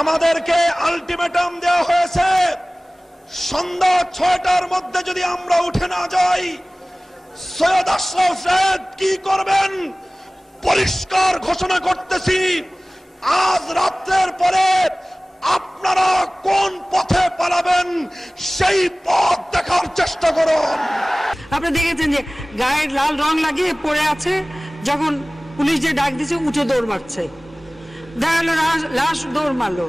আমাদেরকে আলটিমেটাম দেওয়া হয়েছে, সন্ধ্যা 6টার মধ্যে যদি আমরা উঠে না যাই, সৈয়দ আশরাফ সাহেব কি করবেন পরিষ্কার ঘোষণা করতেছি, আজ রাতের পরে আপনারা কোন পথে পালাবেন সেই পথ দেখার চেষ্টা করুন। আপনি দেখেছেন যে গায়ে লাল রং লাগিয়ে পড়ে আছে, যখন পুলিশ যে ডাক দিচ্ছে উঠে দৌড় মারছে, দেখা গেল লাশ দৌড় মারলো।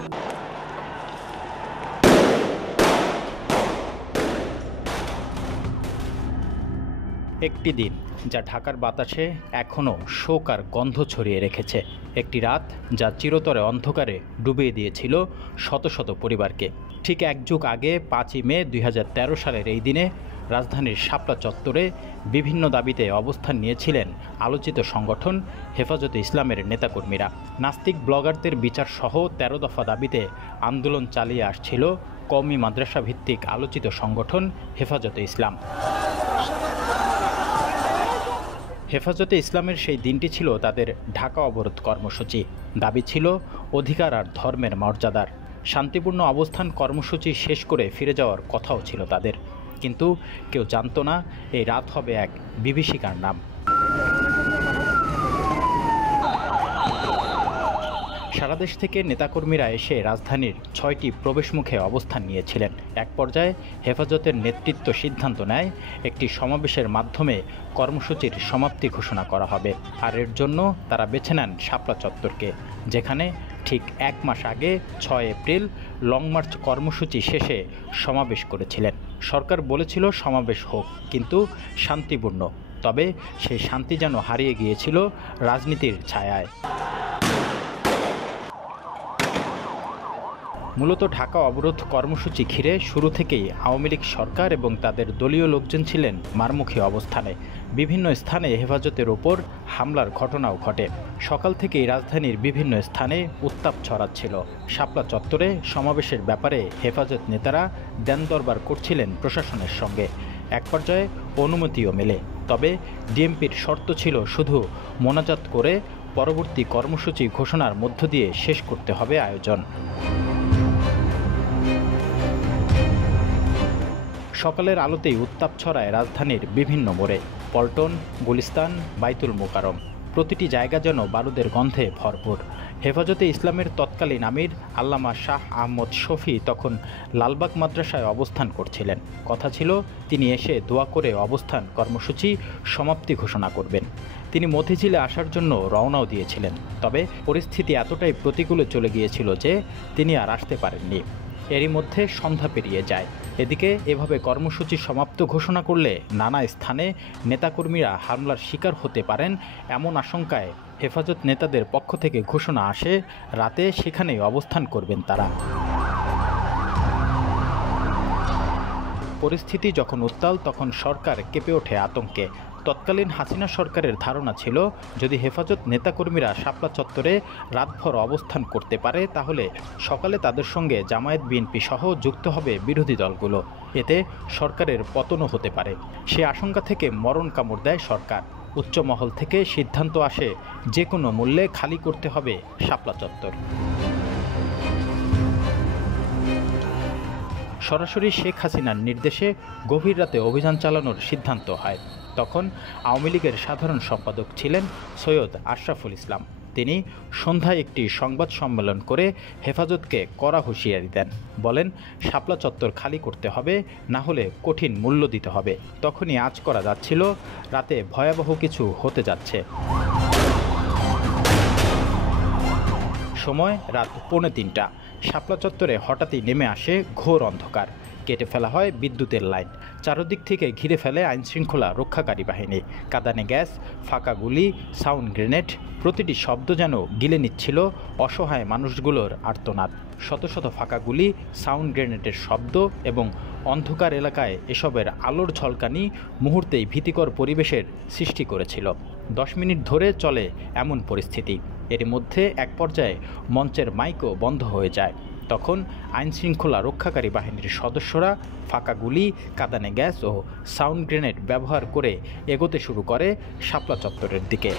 একটি দিন যা ঢাকার বাতাসে এখনও শোক আর গন্ধ ছড়িয়ে রেখেছে, একটি রাত যা চিরতরে অন্ধকারে ডুবিয়ে দিয়েছিল শত শত পরিবারকে। ঠিক এক যুগ আগে 5ই মে 2013 সালের এই দিনে রাজধানীর শাপলা চত্বরে বিভিন্ন দাবিতে অবস্থান নিয়েছিলেন আলোচিত সংগঠন হেফাজতে ইসলামের নেতাকর্মীরা। নাস্তিক ব্লগারদের বিচার সহ 13 দফা দাবিতে আন্দোলন চালিয়ে আসছিল কওমি মাদ্রাসা ভিত্তিক আলোচিত সংগঠন হেফাজতে ইসলাম। হেফাজতে ইসলামের সেই দিনটি ছিল তাদের ঢাকা অবরোধ কর্মসূচি। দাবি ছিল অধিকার আর ধর্মের মর্যাদার। শান্তিপূর্ণ অবস্থান কর্মসূচি শেষ করে ফিরে যাওয়ার কথাও ছিল তাদের, কিন্তু কেউ জানতো না এই রাত হবে এক বিভীষিকার নাম। সারা দেশ থেকে নেতাকর্মীরা এসে রাজধানীর 6টি প্রবেশমুখে অবস্থান নিয়েছিলেন। এক পর্যায়ে হেফাজতের নেতৃত্ব সিদ্ধান্ত নেয় একটি সমাবেশের মাধ্যমে কর্মসূচির সমাপ্তি ঘোষণা করা হবে, আর এর জন্য তারা বেছে নেন শাপলা চত্বরকে, যেখানে ঠিক 1 মাস আগে 6 এপ্রিল লং মার্চ কর্মসূচি শেষে সমাবেশ করেছিলেন। সরকার বলেছিল সমাবেশ হোক, কিন্তু শান্তিপূর্ণ। তবে সেই শান্তি যেন হারিয়ে গিয়েছিল রাজনীতির ছায়ায়। মূলত ঢাকা অবরোধ কর্মসূচি ঘিরে শুরু থেকেই আওয়ামী লীগ সরকার এবং তাদের দলীয় লোকজন ছিলেন মারমুখী অবস্থানে। বিভিন্ন স্থানে হেফাজতের ওপর হামলার ঘটনাও ঘটে। সকাল থেকেই রাজধানীর বিভিন্ন স্থানে উত্তাপ ছড়াচ্ছিল। শাপলা চত্বরে সমাবেশের ব্যাপারে হেফাজত নেতারা দেন দরবার করছিলেন প্রশাসনের সঙ্গে। এক পর্যায়ে অনুমতিও মেলে, তবে ডিএমপির শর্ত ছিল শুধু মোনাজাত করে পরবর্তী কর্মসূচি ঘোষণার মধ্য দিয়ে শেষ করতে হবে আয়োজন। সকালের আলোতেই উত্তাপ ছড়ায় রাজধানীর বিভিন্ন মোড়ে, পল্টন, গুলিস্তান, বাইতুল মোকাররম। প্রতিটি জায়গা যেন বারুদের গন্ধে ভরপুর। হেফাজতে ইসলামের তৎকালীন আমির আল্লামা শাহ আহমদ শফি তখন লালবাগ মাদ্রাসায় অবস্থান করছিলেন। কথা ছিল তিনি এসে দোয়া করে অবস্থান কর্মসূচি সমাপ্তি ঘোষণা করবেন। তিনি মতিঝিলে আসার জন্য রওনাও দিয়েছিলেন, তবে পরিস্থিতি এতটাই প্রতিকূলে চলে গিয়েছিল যে তিনি আর আসতে পারেননি। এরই মধ্যে সন্ধ্যা পেরিয়ে যায়। এদিকে এভাবে কর্মসূচি সমাপ্ত ঘোষণা করলে নানা স্থানে নেতাকর্মীরা হামলার শিকার হতে পারেন এমন আশঙ্কায় হেফাজত নেতাদের পক্ষ থেকে ঘোষণা আসে রাতে সেখানেই অবস্থান করবেন তারা। পরিস্থিতি যখন উত্তাল, তখন সরকার কেঁপে ওঠে আতঙ্কে। তৎকালীন হাসিনা সরকারের ধারণা ছিল যদি হেফাজত নেতাকর্মীরা শাপলা চত্বরে রাতভর অবস্থান করতে পারে, তাহলে সকালে তাদের সঙ্গে জামায়াত বিএনপি সহ যুক্ত হবে বিরোধী দলগুলো। এতে সরকারের পতনও হতে পারে। সে আশঙ্কা থেকে মরণ কামড় দেয় সরকার। উচ্চ মহল থেকে সিদ্ধান্ত আসে যে কোনো মূল্যে খালি করতে হবে শাপলা চত্বর। সরাসরি শেখ হাসিনার নির্দেশে গভীর রাতে অভিযান চালানোর সিদ্ধান্ত হয়। তখন আওয়ামী লীগের সাধারণ সম্পাদক ছিলেন সৈয়দ আশরাফুল ইসলাম। তিনি সন্ধ্যায় একটি সংবাদ সম্মেলন করে হেফাজতকে কড়া হুঁশিয়ারি দেন। বলেন, শাপলা চত্বর খালি করতে হবে, না হলে কঠিন মূল্য দিতে হবে। তখনই আঁচ করা যাচ্ছিল রাতে ভয়াবহ কিছু হতে যাচ্ছে। সময় রাত 2:45। শাপলা চত্বরে হঠাৎই নেমে আসে ঘোর অন্ধকার। কেটে ফেলা হয় বিদ্যুতের লাইন। চারদিক থেকে ঘিরে ফেলে আইনশৃঙ্খলা রক্ষাকারী বাহিনী। কাঁদানে গ্যাস, ফাঁকা গুলি, সাউন্ড গ্রেনেড, প্রতিটি শব্দ যেন গিলে নিচ্ছিল অসহায় মানুষগুলোর আর্তনাদ। শত শত ফাঁকা গুলি, সাউন্ড গ্রেনেডের শব্দ এবং অন্ধকার এলাকায় এসবের আলোর ঝলকানি মুহূর্তেই ভীতিকর পরিবেশের সৃষ্টি করেছিল। 10 মিনিট ধরে চলে এমন পরিস্থিতি। এর মধ্যে এক পর্যায়ে মঞ্চের মাইকও বন্ধ হয়ে যায়। তখন আইনশৃঙ্খলা রক্ষাকারী বাহিনীর সদস্যরা ফাঁকা গুলি, কাঁদানে গ্যাস ও সাউন্ড গ্রেনেড ব্যবহার করে এগোতে শুরু করে শাপলা চত্বরের দিকে।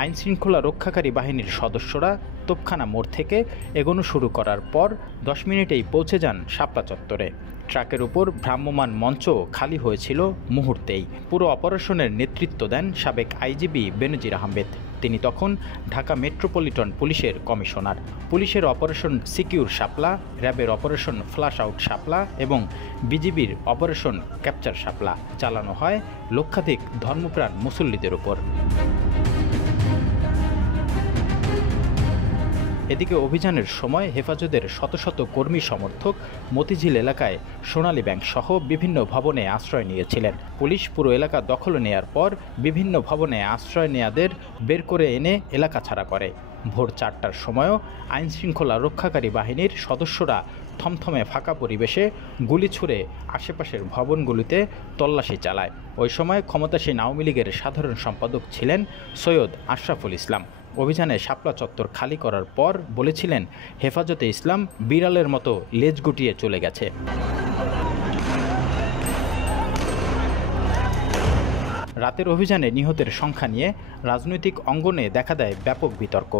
আইনশৃঙ্খলা রক্ষাকারী বাহিনীর সদস্যরা তোপখানা মোড় থেকে এগোনো শুরু করার পর 10 মিনিটেই পৌঁছে যান শাপলা চত্বরে। ট্রাকের উপর ভ্রাম্যমাণ মঞ্চ খালি হয়েছিল মুহূর্তেই। পুরো অপারেশনের নেতৃত্ব দেন সাবেক আইজিপি বেনজির আহমেদ। তিনি তখন ঢাকা মেট্রোপলিটন পুলিশের কমিশনার। পুলিশের অপারেশন সিকিউর শাপলা, র্যাবের অপারেশন ফ্লাশ আউট শাপলা এবং বিজিবির অপারেশন ক্যাপচার শাপলা চালানো হয় লক্ষাধিক ধর্মপ্রাণ মুসল্লিদের উপর। এদিকে অভিযানের সময় হেফাজতের শত শত কর্মী সমর্থক মতিঝিল এলাকায় সোনালী ব্যাংক সহ বিভিন্ন ভবনে আশ্রয় নিয়েছিলেন। পুলিশ পুরো এলাকা দখল নেয়ার পর বিভিন্ন ভবনে আশ্রয় নেয়াদের বের করে এনে এলাকা ছাড়া করে। ভোর 4টার সময়ও আইনশৃঙ্খলা রক্ষাকারী বাহিনীর সদস্যরা থমথমে ফাঁকা পরিবেশে গুলি ছুড়ে আশেপাশের ভবনগুলিতে তল্লাশি চালায়। ওই সময় ক্ষমতাসীন আওয়ামী লীগের সাধারণ সম্পাদক ছিলেন সৈয়দ আশরাফুল ইসলাম। অভিযানে শাপলা চত্বর খালি করার পর বলেছিলেন, হেফাজতে ইসলাম বিড়ালের মতো লেজ গুটিয়ে চলে গেছে। রাতের অভিযানে নিহতের সংখ্যা নিয়ে রাজনৈতিক অঙ্গনে দেখা দেয় ব্যাপক বিতর্ক।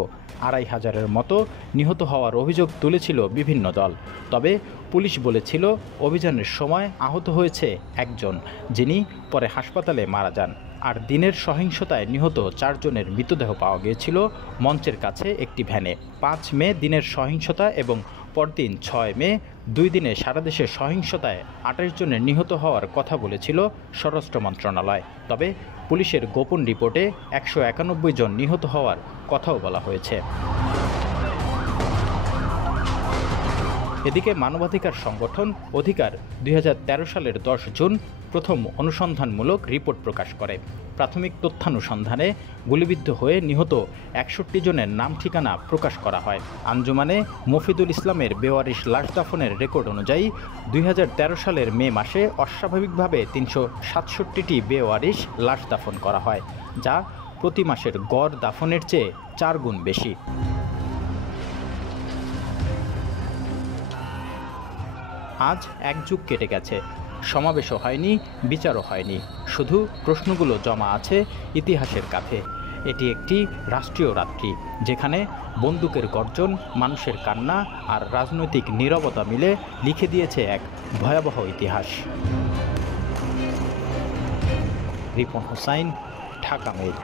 2500-এর মতো নিহত হওয়ার অভিযোগ তুলেছিল বিভিন্ন দল। তবে পুলিশ বলেছিল অভিযানের সময় আহত হয়েছে একজন, যিনি পরে হাসপাতালে মারা যান। আর দিনের সহিংসতায় নিহত 4 জনের মৃতদেহ পাওয়া গিয়েছিল মঞ্চের কাছে একটি ভ্যানে। 5 মে দিনের সহিংসতা এবং পরদিন 6 মে 2 দিনে সারা দেশে সহিংসতায় 28 জনের নিহত হওয়ার কথা বলেছিল স্বরাষ্ট্র মন্ত্রণালয়। তবে পুলিশের গোপন রিপোর্টে 191 জন নিহত হওয়ার কথাও বলা হয়েছে। এদিকে মানবাধিকার সংগঠন অধিকার 2013 সালের 10 জুন প্রথম অনুসন্ধানমূলক রিপোর্ট প্রকাশ করে। প্রাথমিক তথ্যানুসন্ধানে গুলিবিদ্ধ হয়ে নিহত 61 জনের নাম ঠিকানা প্রকাশ করা হয়। আঞ্জুমানে মফিদুল ইসলামের বেওয়ারিশ লাশ দাফনের রেকর্ড অনুযায়ী 2013 সালের মে মাসে অস্বাভাবিকভাবে 367টি বেওয়ারিশ লাশ দাফন করা হয়, যা প্রতি মাসের গড় দাফনের চেয়ে 4 গুণ বেশি। আজ 1 যুগ কেটে গেছে, সমাবেশও হয়নি, বিচারও হয়নি, শুধু প্রশ্নগুলো জমা আছে ইতিহাসের কাঁধে। এটি একটি রাষ্ট্রীয় রাত্রি, যেখানে বন্দুকের গর্জন, মানুষের কান্না আর রাজনৈতিক নীরবতা মিলে লিখে দিয়েছে এক ভয়াবহ ইতিহাস। রিপন হোসাইন, ঢাকা মেইল।